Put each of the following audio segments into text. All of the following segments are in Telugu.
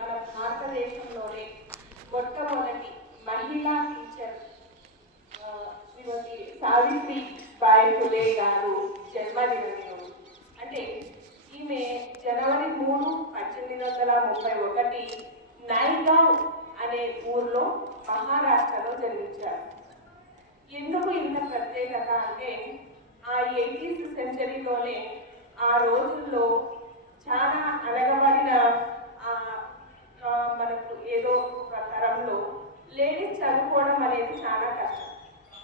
మన భారతదేశంలోనే మొట్టమొదటి మహిళా టీచర్ శ్రీమతి సావిత్రిబాయి ఫులే గారు జన్మదినం. అంటే ఈమె జనవరి 3, 1831 నైగావ్ అనే ఊర్లో మహారాష్ట్రలో జన్మించారు. ఎందుకు ఇంత ప్రత్యేకత అంటే ఆ 80th సెంచరీలోనే ఆ రోజుల్లో చాలా అనగబడిన మనకు ఏదో ఒక తరంలో లేడీస్ చదువుకోవడం అనేది చాలా కష్టం.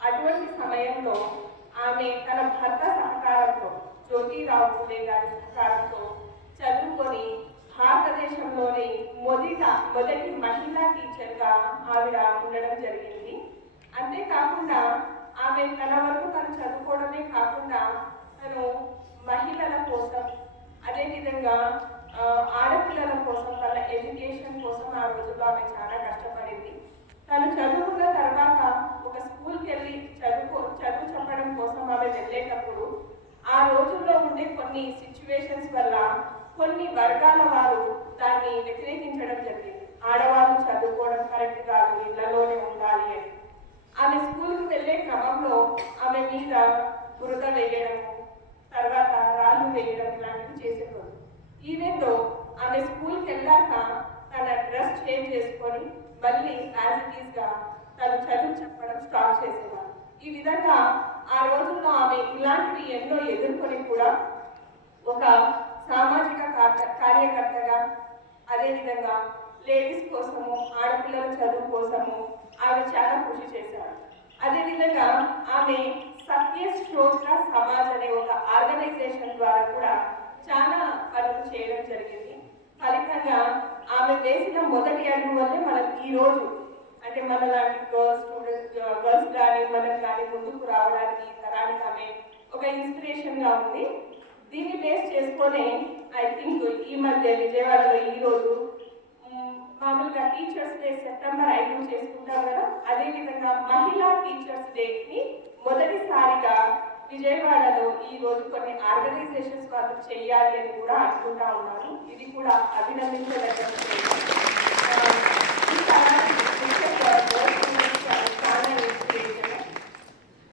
అటువంటి సమయంలో ఆమె తన భర్త సహకారంతో, జ్యోతిరావు ఫులే గారి సహకారంతో చదువుకొని భారతదేశంలోని మొదటి మహిళా టీచర్గా ఆవిడ ఉండడం జరిగింది. అంతేకాకుండా ఆమె తన వరకు తను చదువుకోవడమే కాకుండా తను మహిళల కోసం, అదేవిధంగా ఆడపిల్లల కోసం, వాళ్ళ ఎడ్యుకేషన్ కోసం ఆ రోజుల్లో ఆమె చాలా కష్టపడింది. తను చదువుకున్న తర్వాత ఒక స్కూల్కి వెళ్ళి చదువు చెప్పడం కోసం ఆమె వెళ్ళేటప్పుడు ఆ రోజుల్లో ఉండే కొన్ని సిచ్యువేషన్స్ వల్ల కొన్ని వర్గాల వారు దాన్ని వ్యతిరేకించడం జరిగింది. ఆడవాళ్ళు చదువుకోవడం కరెక్ట్ కాదు, ఇళ్లలోనే ఉండాలి అని. ఆమె స్కూల్కి వెళ్ళే క్రమంలో ఆమె మీద బురద వేయడం, తర్వాత రాళ్ళు వేయడం ఇలాంటివి చేసేవారు. ఈవెందో ఆమె స్కూల్కి వెళ్ళాక తన డ్రెస్ చేంజ్ చేసుకొని మళ్ళీ యాజ్ ఇట్ ఈస్గా తను చదువు చెప్పడం స్టార్ట్ చేసేవారు. ఈ విధంగా ఆ రోజుల్లో ఆమె ఇలాంటివి ఎన్నో ఎదుర్కొని కూడా ఒక సామాజిక కార్యకర్తగా, అదేవిధంగా లేడీస్ కోసము, ఆడపిల్లల చదువు కోసము ఆమె చాలా కృషి చేశారు. అదేవిధంగా ఆమె సత్యశోధ సమాజ్ అనే ఒక ఆర్గనైజేషన్ ద్వారా కూడా చాలా పనులు చేయడం జరిగింది. ఫలితంగా ఆమె వేసిన మొదటి అడుగు వల్లే మనం ఈరోజు అంటే మన లాంటి గర్ల్స్ కానీ మనం కానీ ముందుకు రావడానికి తరానికి ఆమె ఒక ఇన్స్పిరేషన్గా ఉంది. దీన్ని బేస్ చేసుకొని ఐ థింక్ ఈ మధ్య విజయవాడలో ఈరోజు మామూలుగా టీచర్స్ డే సెప్టెంబర్ 5 చేసుకుంటాం కదా, అదేవిధంగా మహిళా టీచర్స్ డేని మొదటిసారిగా విజయవాడలో ఈ రోజు కొన్ని ఆర్గనైజేషన్స్ వాళ్ళు చేయాలి అని కూడా అనుకుంటా ఉన్నారు. ఇది కూడా అభినందించదగ్గ